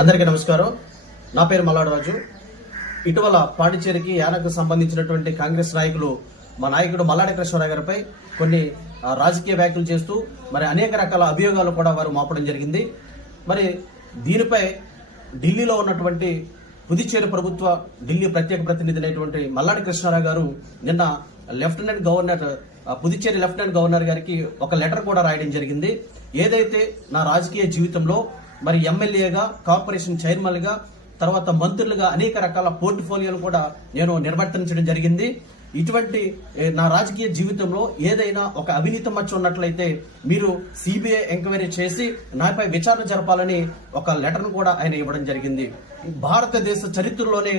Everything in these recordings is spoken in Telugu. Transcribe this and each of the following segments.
అందరికీ నమస్కారం. నా పేరు మల్లాడరాజు. ఇటీవల పాండిచేరికి యానకు సంబంధించినటువంటి కాంగ్రెస్ నాయకులు మా నాయకుడు మల్లాడి కృష్ణరావు గారిపై కొన్ని రాజకీయ వ్యాఖ్యలు చేస్తూ మరి అనేక రకాల అభియోగాలు కూడా వారు మోపడం జరిగింది. మరి దీనిపై ఢిల్లీలో ఉన్నటువంటి పుదుచ్చేరి ప్రభుత్వ ఢిల్లీ ప్రత్యేక ప్రతినిధి అయినటువంటి మల్లాడి కృష్ణారావు గారు నిన్న lieutenant governor Puducherry lieutenant governor గారికి ఒక లెటర్ కూడా రాయడం జరిగింది. ఏదైతే నా రాజకీయ జీవితంలో మరి ఎమ్మెల్యేగా కార్పొరేషన్ చైర్మన్గా తర్వాత మంత్రులుగా అనేక రకాల పోర్ట్ఫోలియోలు కూడా నేను నిర్వర్తించడం జరిగింది. ఇటువంటి నా రాజకీయ జీవితంలో ఏదైనా ఒక అవినీతి మచ్చ ఉన్నట్లయితే మీరు సిబిఐ ఎంక్వైరీ చేసి నాపై విచారణ జరపాలని ఒక లెటర్ను కూడా ఆయన ఇవ్వడం జరిగింది. భారతదేశ చరిత్రలోనే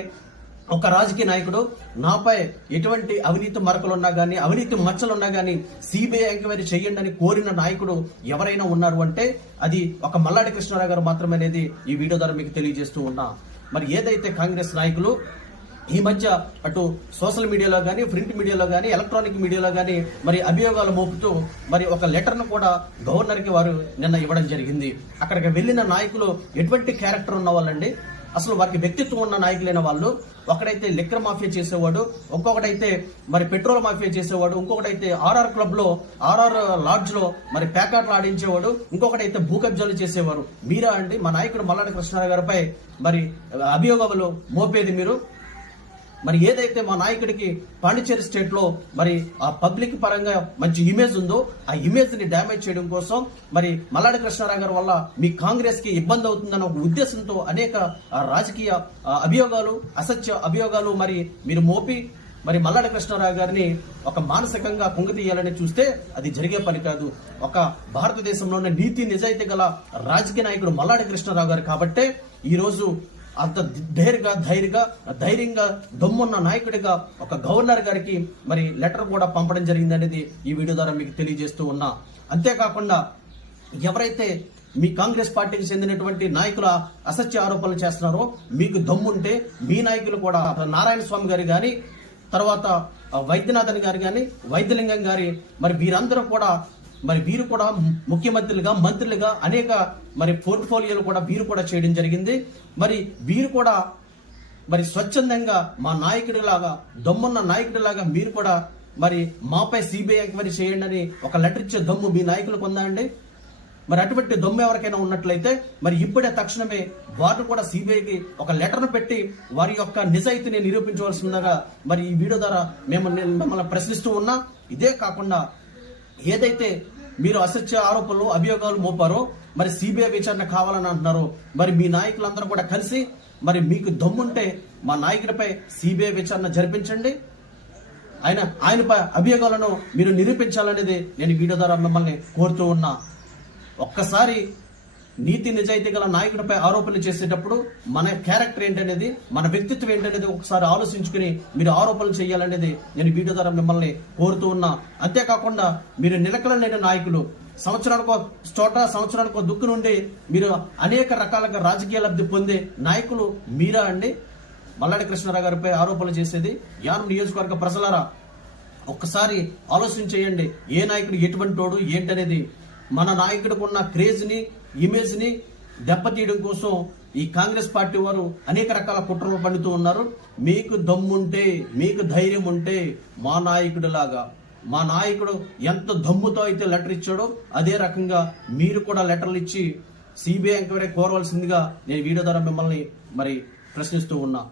ఒక రాజకీయ నాయకుడు నాపై ఎటువంటి అవినీతి మరకలున్నా గానీ అవినీతి మచ్చలున్నా గానీ సిబిఐ ఎంక్వైరీ చేయండి అని కోరిన నాయకుడు ఎవరైనా ఉన్నారు అంటే అది ఒక మల్లాడి కృష్ణారావు గారు మాత్రమే అనేది ఈ వీడియో ద్వారా మీకు తెలియజేస్తూ ఉన్నా. మరి ఏదైతే కాంగ్రెస్ నాయకులు ఈ మధ్య అటు సోషల్ మీడియాలో కానీ ప్రింట్ మీడియాలో కానీ ఎలక్ట్రానిక్ మీడియాలో కానీ మరి అభియోగాలు మోపుతూ మరి ఒక లెటర్ను కూడా గవర్నర్కి వారు నిన్న ఇవ్వడం జరిగింది. అక్కడికి వెళ్ళిన నాయకులు ఎటువంటి క్యారెక్టర్ ఉన్న వాళ్ళండి? అసలు వారికి వ్యక్తిత్వం ఉన్న నాయకులైన వాళ్ళు ఒకడైతే లిక్కర్ మాఫియా చేసేవాడు ఇంకొకటైతే మరి పెట్రోల్ మాఫియా చేసేవాడు ఇంకొకటైతే ఆర్ఆర్ క్లబ్లో ఆర్ఆర్ లాడ్జ్లో మరి ప్యాకాట్లు ఆడించేవాడు ఇంకొకటైతే భూ కబ్జాలు చేసేవారు. మీరా అండి? మా నాయకుడు మల్లాడి కృష్ణారావు గారిపై మరి అభియోగాలు మోపేది మీరు? మరి ఏదైతే మా నాయకుడికి పాండిచేరి స్టేట్లో మరి ఆ పబ్లిక్ పరంగా మంచి ఇమేజ్ ఉందో ఆ ఇమేజ్ని డ్యామేజ్ చేయడం కోసం మరి మల్లాడి కృష్ణారావు గారి వల్ల మీ కాంగ్రెస్కి ఇబ్బంది అవుతుందన్న ఒక ఉద్దేశంతో అనేక రాజకీయ అభియోగాలు అసత్య అభియోగాలు మరి మీరు మోపి మరి మల్లాడి కృష్ణారావు గారిని ఒక మానసికంగా కుంగతీయాలని చూస్తే అది జరిగే పని కాదు. ఒక భారతదేశంలోనే నీతి నిజాయితీ గల రాజకీయ నాయకుడు మల్లాడి కృష్ణారావు గారు కాబట్టే ఈరోజు అంత ధైర్యంగా ధైర్యంగా ధైర్యంగా దమ్మున్న నాయకుడిగా ఒక గవర్నర్ గారికి మరి లెటర్ కూడా పంపడం జరిగింది అనేది ఈ వీడియో ద్వారా మీకు తెలియజేస్తూ ఉన్నా. అంతేకాకుండా ఎవరైతే మీ కాంగ్రెస్ పార్టీకి చెందినటువంటి నాయకుల అసత్య ఆరోపణలు చేస్తున్నారో మీకు దమ్ముంటే మీ నాయకులు కూడా నారాయణ స్వామి గారి కానీ తర్వాత వైద్యనాథన్ గారు కానీ వైద్యలింగం గారి మరి వీరందరూ కూడా మరి వీరు కూడా ముఖ్యమంత్రులుగా మంత్రులుగా అనేక మరి పోర్ట్ఫోలియోలు కూడా వీరు కూడా చేయడం జరిగింది. మరి వీరు కూడా మరి స్వచ్ఛందంగా మా నాయకుడిలాగా దమ్మున్న నాయకుడిలాగా మీరు కూడా మరి మాపై సిబిఐ ఎంక్వైరీ చేయండి అని ఒక లెటర్ ఇచ్చే దమ్ము మీ నాయకులకు ఉందా అండి? మరి అటువంటి దొమ్ము ఎవరికైనా ఉన్నట్లయితే మరి ఇప్పుడే తక్షణమే వారు కూడా సిబిఐకి ఒక లెటర్ను పెట్టి వారి యొక్క నిజాయితీని నిరూపించవలసిందిగా మరి ఈ వీడియో ద్వారా మేము మిమ్మల్ని ప్రశ్నిస్తూ ఉన్నా. ఇదే కాకుండా ఏదైతే మీరు అసత్య ఆరోపణలు అభియోగాలు మోపారు? మరి సిబిఐ విచారణ కావాలని అంటున్నారు? మరి మీ నాయకులందరూ కూడా కలిసి మరి మీకు దమ్ముంటే మా నాయకుడిపై సిబిఐ విచారణ జరిపించండి. ఆయన ఆయనపై అభియోగాలను మీరు నిరూపించాలనేది నేను వీడియో ద్వారా మిమ్మల్ని కోరుతూ ఉన్నా. ఒక్కసారి నీతి నిజాయితీ గల నాయకుడిపై ఆరోపణలు చేసేటప్పుడు మన క్యారెక్టర్ ఏంటనేది మన వ్యక్తిత్వం ఏంటనేది ఒకసారి ఆలోచించుకుని మీరు ఆరోపణలు చేయాలనేది నేను వీడియో ద్వారా మిమ్మల్ని కోరుతూ ఉన్నా. అంతేకాకుండా మీరు నిలకడలేని నాయకులు సంవత్సరానికో చోట సంవత్సరానికో దుక్కు నుండి మీరు అనేక రకాలుగా రాజకీయ లబ్ధి పొందే నాయకులు మీరా అండి? మల్లాడి కృష్ణారావు గారిపై ఆరోపణలు చేసేది యానం నియోజకవర్గ ప్రజలారా? ఒక్కసారి ఆలోచన చేయండి ఏ నాయకుడు ఎటువంటి తోడు ఏంటనేది మన నాయకుడికి ఉన్న ఇమేజ్ని ని దెబ్బతీయడం కోసం ఈ కాంగ్రెస్ పార్టీ వారు అనేక రకాల కుట్రలు పండుతూ ఉన్నారు. మీకు దమ్ముంటే మీకు ధైర్యం ఉంటే మా నాయకుడిలాగా మా నాయకుడు ఎంత దమ్ముతో అయితే లెటర్ ఇచ్చాడో అదే రకంగా మీరు కూడా లెటర్లు ఇచ్చి సిబిఐ ఎంక్వైరీ కోరవలసిందిగా నేను వీడియో ద్వారా మిమ్మల్ని మరి ప్రశ్నిస్తూ ఉన్నా.